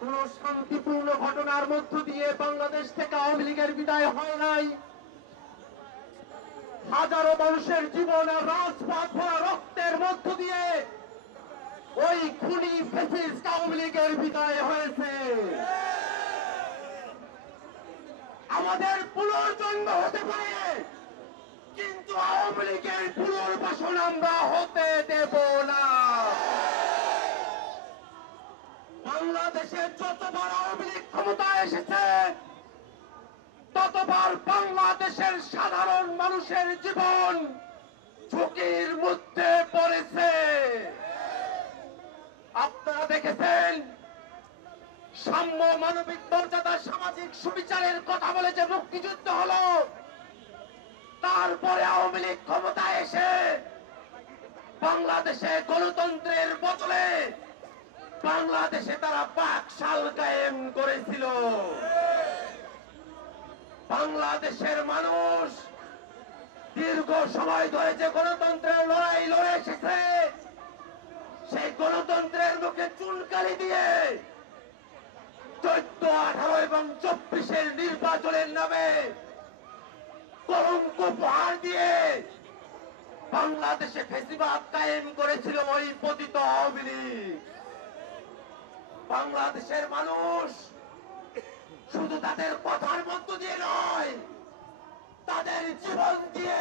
কোন শান্তিপূর্ণ ঘটনার মধ্য দিয়ে বাংলাদেশ থেকে আওয়ামী লীগের বিদায় হয় নাই। হাজারো মানুষের জীবন আর রাজপথ ভরা রক্তের মধ্য দিয়ে ওই খুনি ফ্যাসিস্ট আওয়ামী লীগের বিদায় হয়েছে। আমাদের পুনর্জন্ম হতে পারে, কিন্তু আওয়ামী লীগের পুনর্বাসন আমরা হতে দেব না। বাংলাদেশে যতবার আওয়ামী লীগ ক্ষমতায় এসেছে, ততবার বাংলাদেশের সাধারণ মানুষের জীবন ঝুঁকির মধ্যে পড়েছে। আপনারা দেখেছেন, সাম্য, মানবিক মর্যাদা, সামাজিক সুবিচারের কথা বলে যে মুক্তিযুদ্ধ হলো, তারপরে আওয়ামী লীগ ক্ষমতায় এসে বাংলাদেশে গণতন্ত্রের বদলে বাংলাদেশে তারা বাকশাল কায়েম করেছিল। বাংলাদেশের মানুষ দীর্ঘ সময় ধরে যে গণতন্ত্রের লড়াই লড়ে এসেছে, সেই গণতন্ত্রের মুখে চুনকালি দিয়ে 14, 18 এবং 24-এর নির্বাচনের নামে কলঙ্ক উপহার দিয়ে বাংলাদেশে ফ্যাসিবাদ কায়েম করেছিল ওই পতিত আওয়ামী লীগ। বাংলাদেশের মানুষ শুধু তাদের কথার মধ্য দিয়ে নয়, তাদের জীবন দিয়ে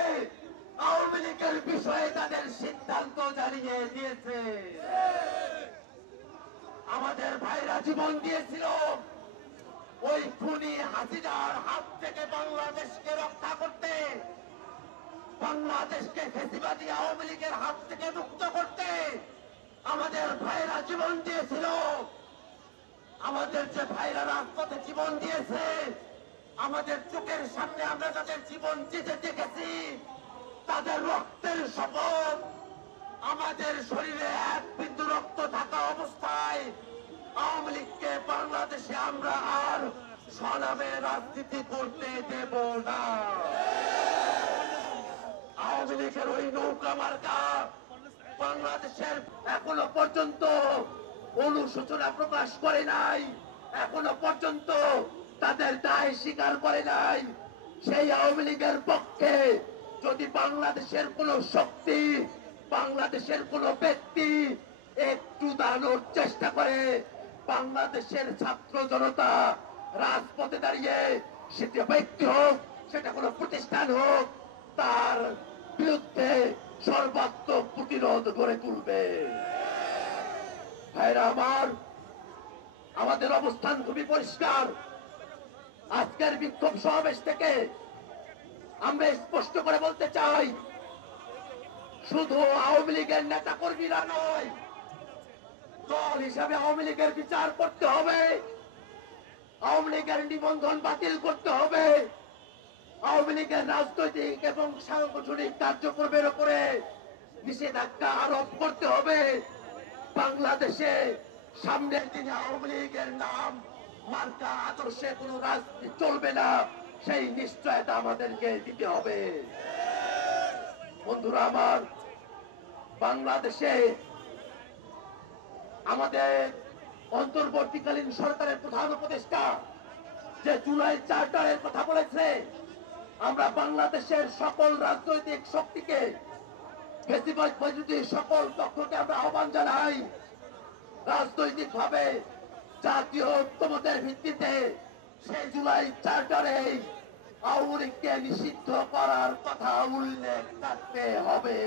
আওয়ামী লীগের বিষয়ে তাদের সিদ্ধান্ত জানিয়ে দিয়েছে। আমাদের ভাইরা জীবন দিয়েছিল ওই খুনি হাসিনার হাত থেকে বাংলাদেশকে রক্ষা করতে, বাংলাদেশকে ফ্যাসিবাদী আওয়ামী লীগের হাত থেকে মুক্ত করতে। আমাদের ভাইরা জীবন দিয়েছিল। আমাদের যে ভাইরা রাজপথে জীবন দিয়েছে, আমাদের চোখের সামনে আমরা যাদের জীবন দিতে দেখেছি, তাদের রক্তের শপথ, আমাদের শরীরে এক বিন্দু রক্ত থাকা অবস্থায় আওয়ামী লীগকে বাংলাদেশে আমরা আর স্বনামে রাজনীতি করতে দেব না। আওয়ামী লীগের ওই নৌকা মার্কা বাংলাদেশের এখনো পর্যন্ত অনুশোচনা প্রকাশ করে নাই, এখনো পর্যন্ত তাদের দায় স্বীকার করে নাই। সেই আওয়ামী লীগের পক্ষে যদি বাংলাদেশের কোন শক্তি, বাংলাদেশের কোন ব্যক্তি একটু দাঁড়ানোর চেষ্টা করে, বাংলাদেশের ছাত্র জনতা রাজপথে দাঁড়িয়ে, সেটা ব্যক্তি হোক, সেটা কোনো প্রতিষ্ঠান হোক, তার বিরুদ্ধে সর্বাত্মক প্রতিরোধ গড়ে তুলবে। ভাইরা আমার, আমাদের অবস্থান খুবই পরিষ্কার। আজকের বিক্ষোভ সমাবেশ থেকে আমরা স্পষ্ট করে বলতে চাই, শুধু আওয়ামী লীগের নেতা কর্মীরা নয়, দল হিসাবে আওয়ামী লীগের বিচার করতে হবে, আওয়ামী লীগের নিবন্ধন বাতিল করতে হবে, আওয়ামী লীগের রাজনৈতিক এবং সাংগঠনিক কার্যক্রমের উপরে নিষেধাজ্ঞা আরোপ করতে হবে। বাংলাদেশে সামনের দিনে আওয়ামী লীগের নাম, মার্কা, আদর্শে কোন রাজনীতি চলবে না, সেই নিশ্চয়তা আমাদেরকে দিতে হবে। বন্ধুরা আমার, বাংলাদেশে আমাদের অন্তর্বর্তীকালীন সরকারের প্রধান উপদেষ্টা যে জুলাই চার্টারের কথা বলেছে, আমরা বাংলাদেশের সকল রাজনৈতিক শক্তিকে, ফ্যাসিবাদ বিরোধী সকল পক্ষকে আমরা আহ্বান জানাই, রাজনৈতিক ভাবে জাতীয় ঐক্যমতের ভিত্তিতে সেই জুলাই চার্টারে আওয়ামী লীগকে নিষিদ্ধ করার কথা উল্লেখ থাকতে হবে।